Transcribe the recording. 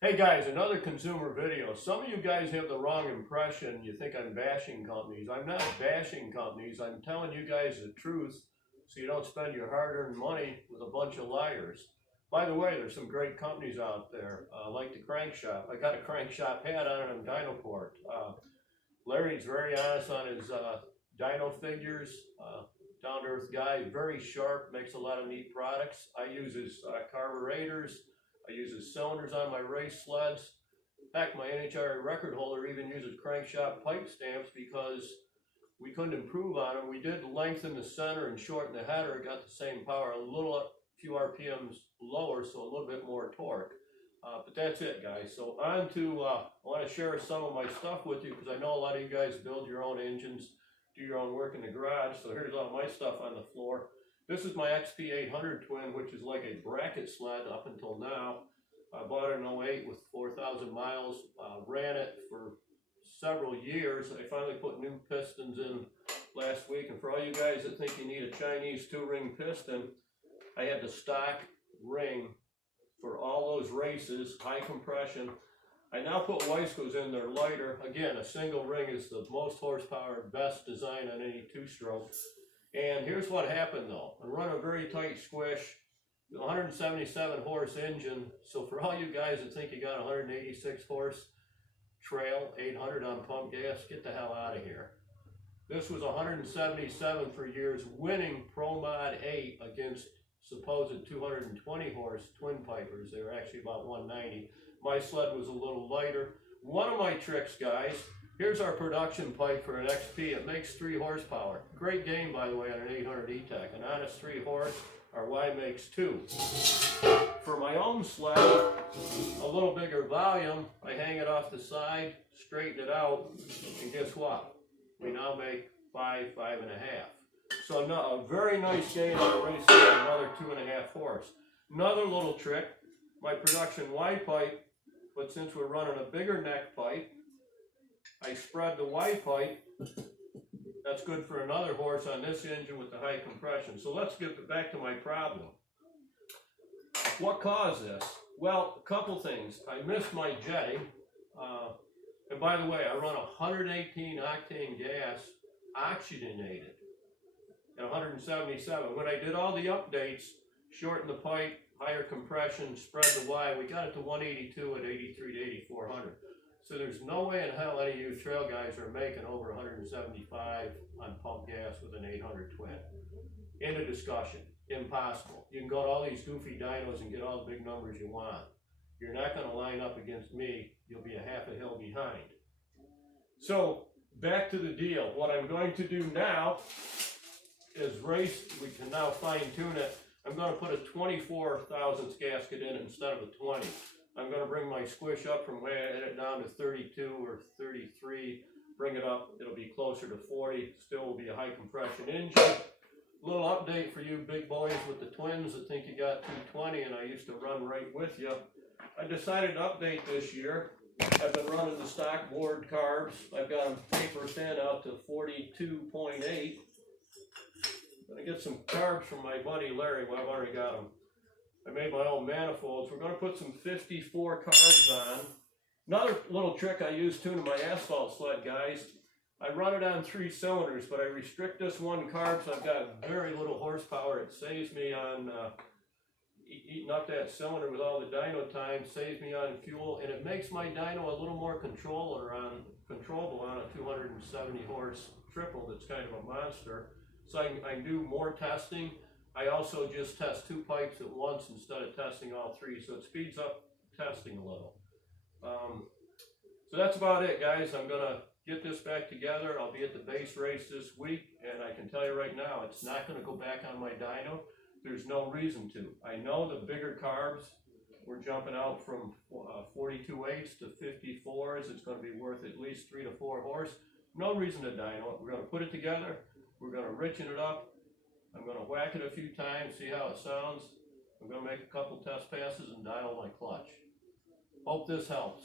Hey guys, another consumer video. Some of you guys have the wrong impression. You think I'm bashing companies. I'm not bashing companies. I'm telling you guys the truth so you don't spend your hard-earned money with a bunch of liars. By the way, there's some great companies out there, like the Crank Shop. I got a Crank Shop hat on DynoPort. Larry's very honest on his dyno figures. Down-to-earth guy, very sharp, makes a lot of neat products. I use his carburetors. I use his cylinders on my race sleds. In fact, my NHRA record holder even uses crankshot pipe stamps because we couldn't improve on them. We did lengthen the center and shorten the header. It got the same power, a few RPMs lower, so a little bit more torque. But that's it, guys. So on to, I want to share some of my stuff with you because I know a lot of you guys build your own engines, do your own work in the garage. So here's all my stuff on the floor. This is my XP800 twin, which is like a bracket sled up until now. I bought it in 08 with 4,000 miles, ran it for several years. I finally put new pistons in last week, and for all you guys that think you need a Chinese 2-ring piston, I had the stock ring for all those races, high compression. I now put Wiseco's in there lighter. Again, a single ring is the most horsepower, best design on any two-stroke. And here's what happened though. I run a very tight squish, 177 horse engine. So for all you guys that think you got 186 horse trail, 800 on pump gas, get the hell out of here. This was 177 for years, winning Pro Mod 8 against supposed 220 horse twin pipers. They were actually about 190. My sled was a little lighter. One of my tricks, guys, here's our production pipe for an XP. It makes 3 horsepower. Great game, by the way, on an 800 E-Tech. An honest 3 horse, our Y makes 2. For my own sled, a little bigger volume, I hang it off the side, straighten it out, and guess what? We now make 5, 5.5. So a very nice game on a race sled, another 2.5 horse. Another little trick, my production Y pipe, but since we're running a bigger neck pipe, I spread the Y pipe. That's good for another horse on this engine with the high compression. So let's get back to my problem. What caused this? Well, a couple things. I missed my jetting. And by the way, I run 118 octane gas oxygenated at 177. When I did all the updates, shortened the pipe, higher compression, spread the Y, we got it to 182 at 83 to 8400. So there's no way in hell any of you trail guys are making over 175 on pump gas with an 800 twin. End of discussion. Impossible. You can go to all these goofy dynos and get all the big numbers you want. You're not going to line up against me. You'll be a half a hill behind. So back to the deal. What I'm going to do now is race. We can now fine tune it. I'm going to put a 24 thousandths gasket in instead of a 20. I'm going to bring my squish up from where I had it down to 32 or 33, bring it up, it'll be closer to 40, still will be a high compression engine. Little update for you big boys with the twins that think you got 220 and I used to run right with you. I decided to update this year. I've been running the stock board carbs. I've got them paper thin out to 42.8. I'm going to get some carbs from my buddy Larry. Well, I've already got them. I made my own manifolds. We're going to put some 54 carbs on. Another little trick I use tuning my asphalt sled, guys. I run it on 3 cylinders, but I restrict this one carb, so I've got very little horsepower. It saves me on eating up that cylinder with all the dyno time, saves me on fuel, and it makes my dyno a little more controllable on a 270 horse triple that's kind of a monster. So I can do more testing. I also just test 2 pipes at once instead of testing all 3, so it speeds up testing a little. So that's about it, guys. I'm going to get this back together. I'll be at the base race this week, and I can tell you right now, it's not going to go back on my dyno. There's no reason to. I know the bigger carbs, we're jumping out from 42.8s to 54s. It's going to be worth at least 3 to 4 horse. No reason to dyno it. We're going to put it together. We're going to richen it up. I'm going to whack it a few times, see how it sounds. I'm going to make a couple test passes and dial my clutch. Hope this helps.